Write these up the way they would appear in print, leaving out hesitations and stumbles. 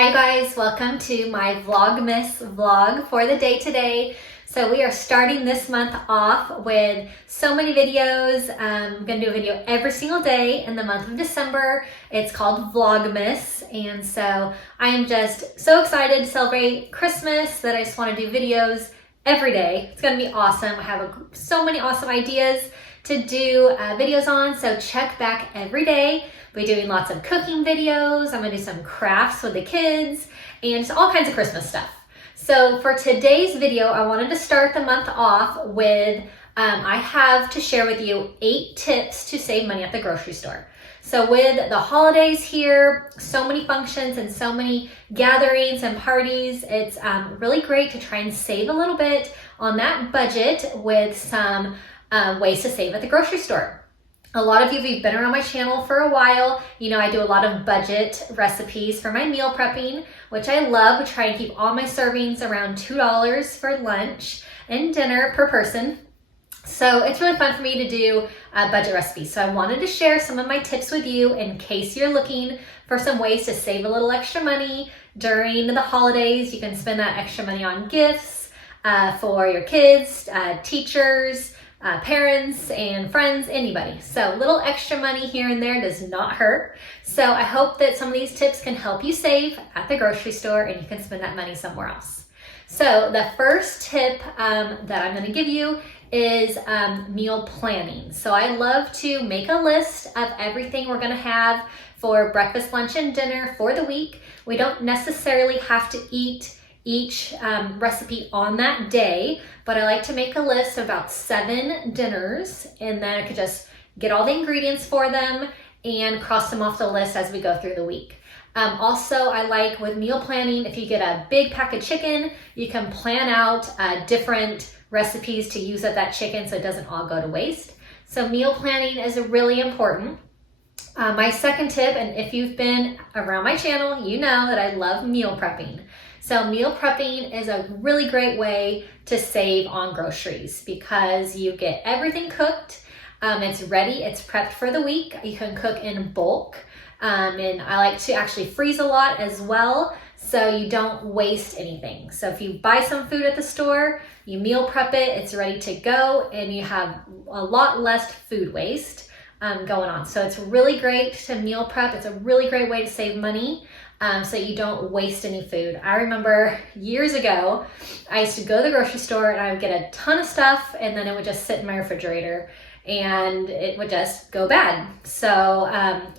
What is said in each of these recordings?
Hi guys, welcome to my VLOGMAS vlog for the day today. So we are starting this month off with so many videos. I'm gonna do a video every single day in the month of December. It's called VLOGMAS, and so I am just so excited to celebrate Christmas that I just wanna do videos every day. It's gonna be awesome. I have so many awesome ideas to do videos on, so check back every day. We're doing lots of cooking videos. I'm gonna do some crafts with the kids and just all kinds of Christmas stuff. So for today's video, I wanted to start the month off with, I have to share with you 8 tips to save money at the grocery store. So with the holidays here, so many functions and so many gatherings and parties, it's really great to try and save a little bit on that budget with some ways to save at the grocery store. A lot of you, if you've been around my channel for a while, you know I do a lot of budget recipes for my meal prepping, which I love. We try and keep all my servings around $2 for lunch and dinner per person. So it's really fun for me to do budget recipes. So I wanted to share some of my tips with you in case you're looking for some ways to save a little extra money during the holidays. You can spend that extra money on gifts for your kids, teachers, parents and friends, anybody. So little extra money here and there does not hurt. So I hope that some of these tips can help you save at the grocery store and you can spend that money somewhere else. So the first tip that I'm going to give you is meal planning. So I love to make a list of everything we're going to have for breakfast, lunch, and dinner for the week. We don't necessarily have to eat each recipe on that day, but I like to make a list of about 7 dinners, and then I could just get all the ingredients for them and cross them off the list as we go through the week. Also, I like with meal planning, if you get a big pack of chicken, you can plan out different recipes to use of that chicken so it doesn't all go to waste. So meal planning is really important. My second tip, and if you've been around my channel, you know that I love meal prepping. So meal prepping is a really great way to save on groceries because you get everything cooked, it's ready, it's prepped for the week. You can cook in bulk, and I like to actually freeze a lot as well so you don't waste anything. So if you buy some food at the store, you meal prep it, it's ready to go, and you have a lot less food waste going on. So it's really great to meal prep. It's a really great way to save money. So you don't waste any food. I remember years ago, I used to go to the grocery store and I would get a ton of stuff and then it would just sit in my refrigerator and it would just go bad. So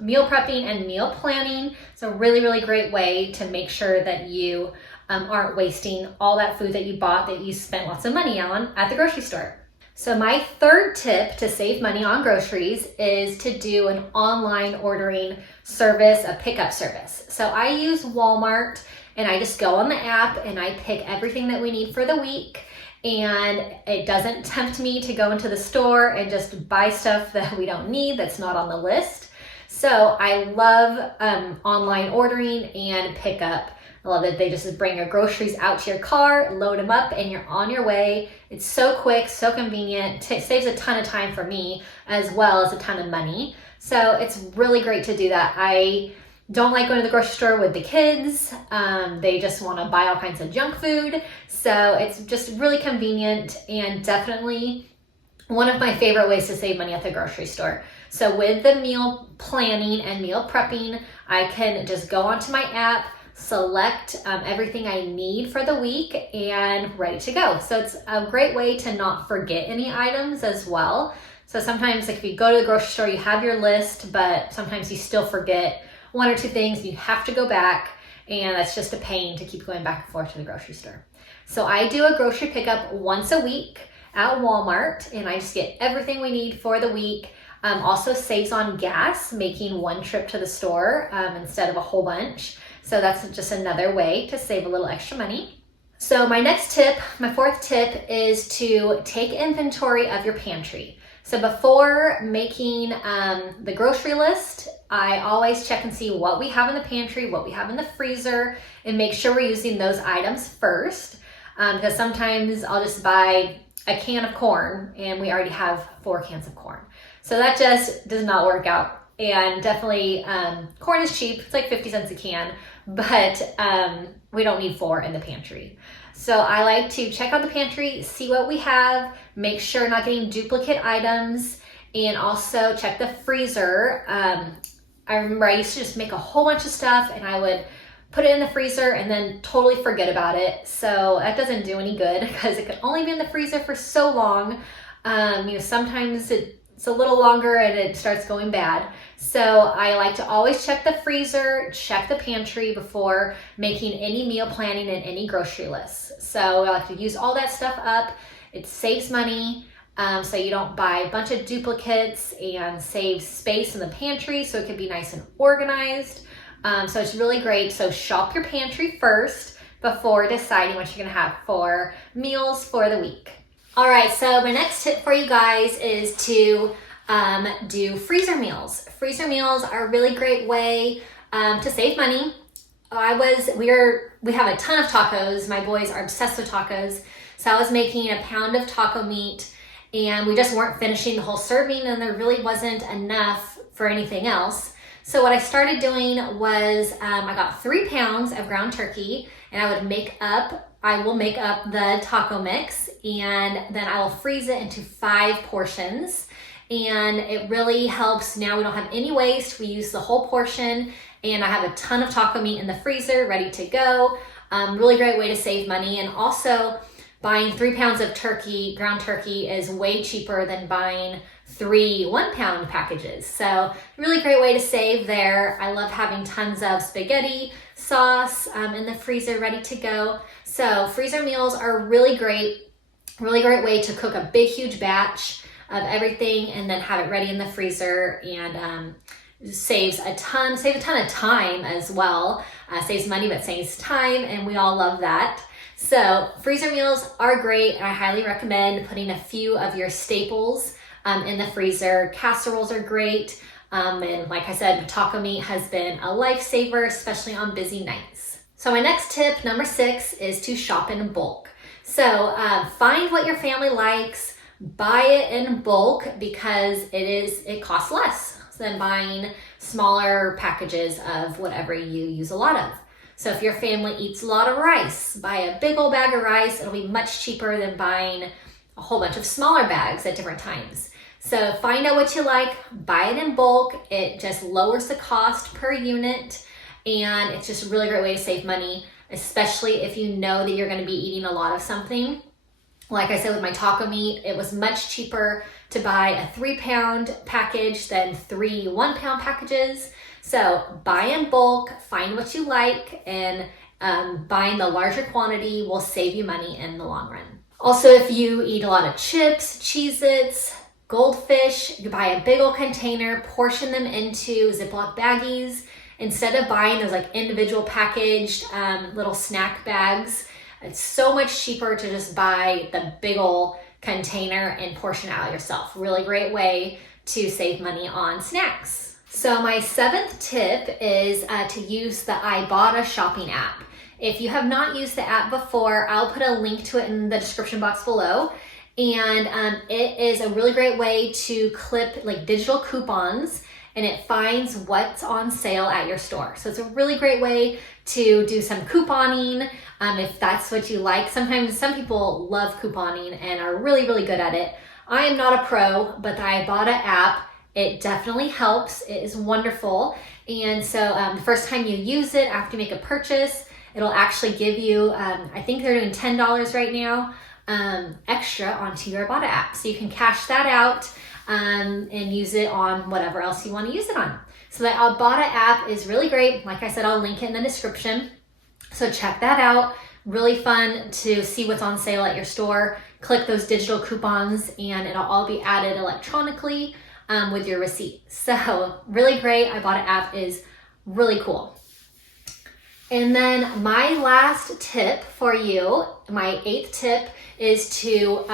meal prepping and meal planning is a really, really great way to make sure that you aren't wasting all that food that you bought that you spent lots of money on at the grocery store. So my third tip to save money on groceries is to do an online ordering service, a pickup service. So I use Walmart and I just go on the app and I pick everything that we need for the week. And it doesn't tempt me to go into the store and just buy stuff that we don't need that's not on the list. So I love online ordering and pickup. I love that they just bring your groceries out to your car, load them up, and you're on your way. It's so quick, so convenient. Saves a ton of time for me as well as a ton of money. So it's really great to do that. I don't like going to the grocery store with the kids. They just want to buy all kinds of junk food. So it's just really convenient and definitely one of my favorite ways to save money at the grocery store. So with the meal planning and meal prepping, I can just go onto my app, select everything I need for the week and ready to go. So it's a great way to not forget any items as well. So sometimes like if you go to the grocery store, you have your list, but sometimes you still forget 1 or 2 things. You have to go back and that's just a pain to keep going back and forth to the grocery store. So I do a grocery pickup once a week at Walmart and I just get everything we need for the week. Also saves on gas, making one trip to the store instead of a whole bunch. So that's just another way to save a little extra money. So my next tip, my 4th tip, is to take inventory of your pantry. So before making the grocery list, I always check and see what we have in the pantry, what we have in the freezer, and make sure we're using those items first. Because sometimes I'll just buy a can of corn and we already have 4 cans of corn. So that just does not work out. And definitely corn is cheap, it's like 50 cents a can, but we don't need 4 in the pantry. So I like to check out the pantry, see what we have, make sure not getting duplicate items, and also check the freezer. I remember I used to just make a whole bunch of stuff and I would put it in the freezer and then totally forget about it. So that doesn't do any good because it can only be in the freezer for so long. Sometimes it's a little longer and it starts going bad. So I like to always check the freezer, check the pantry before making any meal planning and any grocery lists. So I like to use all that stuff up. It saves money, so you don't buy a bunch of duplicates, and saves space in the pantry so it can be nice and organized. So it's really great. So shop your pantry first before deciding what you're gonna have for meals for the week. All right, so my next tip for you guys is to do freezer meals. Freezer meals are a really great way to save money. We have a ton of tacos. My boys are obsessed with tacos. So I was making a pound of taco meat and we just weren't finishing the whole serving and there really wasn't enough for anything else. So what I started doing was I got 3 pounds of ground turkey and I will make up the taco mix and then I will freeze it into 5 portions. And it really helps. Now we don't have any waste. We use the whole portion and I have a ton of taco meat in the freezer ready to go. Really great way to save money. And also buying 3 pounds of turkey, ground turkey, is way cheaper than buying 3 1-pound packages. So really great way to save there. I love having tons of spaghetti sauce in the freezer ready to go. So freezer meals are really great way to cook a big, huge batch of everything and then have it ready in the freezer, and saves a ton of time as well. Saves money, but saves time, and we all love that. So freezer meals are great, and I highly recommend putting a few of your staples in the freezer. Casseroles are great, and like I said, taco meat has been a lifesaver, especially on busy nights. So my next tip, number 6, is to shop in bulk. So find what your family likes, buy it in bulk because it costs less than buying smaller packages of whatever you use a lot of. So if your family eats a lot of rice, buy a big old bag of rice. It'll be much cheaper than buying a whole bunch of smaller bags at different times. So find out what you like, buy it in bulk. It just lowers the cost per unit, and it's just a really great way to save money, especially if you know that you're going to be eating a lot of something. Like I said, with my taco meat, it was much cheaper to buy a 3-pound package than 3 1-pound packages. So buy in bulk, find what you like, and buying the larger quantity will save you money in the long run. Also, if you eat a lot of chips, Cheez-Its, Goldfish, you buy a big old container, portion them into Ziploc baggies. Instead of buying those like individual packaged little snack bags, it's so much cheaper to just buy the big ol' container and portion out yourself. Really great way to save money on snacks. So my 7th tip is to use the Ibotta shopping app. If you have not used the app before, I'll put a link to it in the description box below. And it is a really great way to clip like digital coupons, and it finds what's on sale at your store. So it's a really great way to do some couponing if that's what you like. Sometimes some people love couponing and are really, really good at it. I am not a pro, but the Ibotta app, it definitely helps. It is wonderful. And so the first time you use it after you make a purchase, it'll actually give you, I think they're doing $10 right now, extra onto your Ibotta app. So you can cash that out and use it on whatever else you want to use it on. So the Ibotta app is really great. Like I said, I'll link it in the description. So check that out. Really fun to see what's on sale at your store. Click those digital coupons and it'll all be added electronically with your receipt. So really great. Ibotta app is really cool. And then my last tip for you, my 8th tip, is to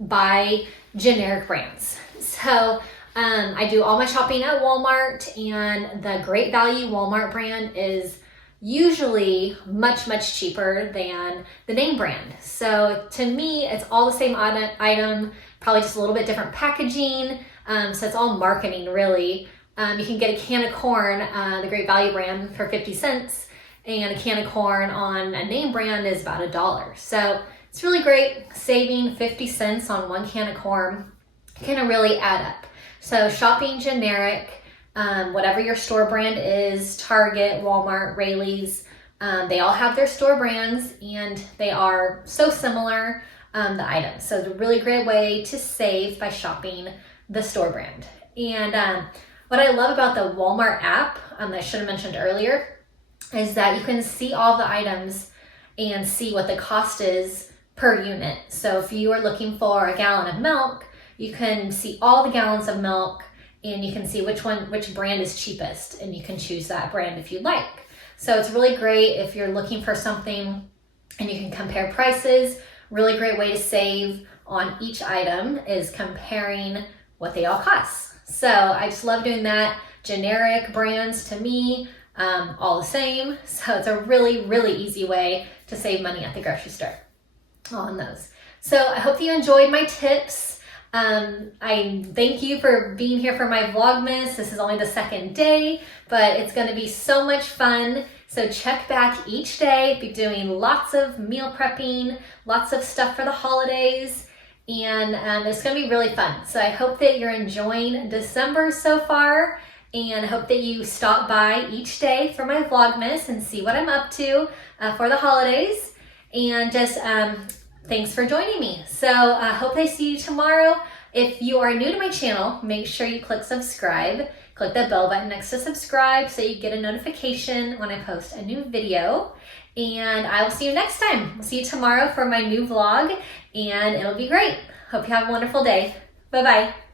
buy generic brands. So I do all my shopping at Walmart, and the Great Value Walmart brand is usually much, much cheaper than the name brand. So to me, it's all the same item, probably just a little bit different packaging. So it's all marketing, really. You can get a can of corn, the Great Value brand, for 50 cents. and a can of corn on a name brand is about $1. So it's really great. Saving 50 cents on one can of corn can really add up. So shopping generic, whatever your store brand is, Target, Walmart, Raley's, they all have their store brands and they are so similar, the items. So it's a really great way to save by shopping the store brand. And what I love about the Walmart app, that I should have mentioned earlier, is that you can see all the items and see what the cost is per unit. So if you are looking for a gallon of milk, you can see all the gallons of milk and you can see which brand is cheapest, and you can choose that brand if you'd like. So it's really great if you're looking for something and you can compare prices. Really great way to save on each item is comparing what they all cost. So I just love doing that. Generic brands to me, all the same. So it's a really, really easy way to save money at the grocery store on those. So I hope you enjoyed my tips. I thank you for being here for my Vlogmas. This is only the second day, but it's going to be so much fun. So check back each day. Be doing lots of meal prepping, lots of stuff for the holidays, and it's going to be really fun. So I hope that you're enjoying December so far, and I hope that you stop by each day for my Vlogmas and see what I'm up to for the holidays. And just thanks for joining me. So I hope I see you tomorrow. If you are new to my channel, make sure you click subscribe. Click the bell button next to subscribe so you get a notification when I post a new video. And I will see you next time. I'll see you tomorrow for my new vlog, and it'll be great. Hope you have a wonderful day. Bye-bye.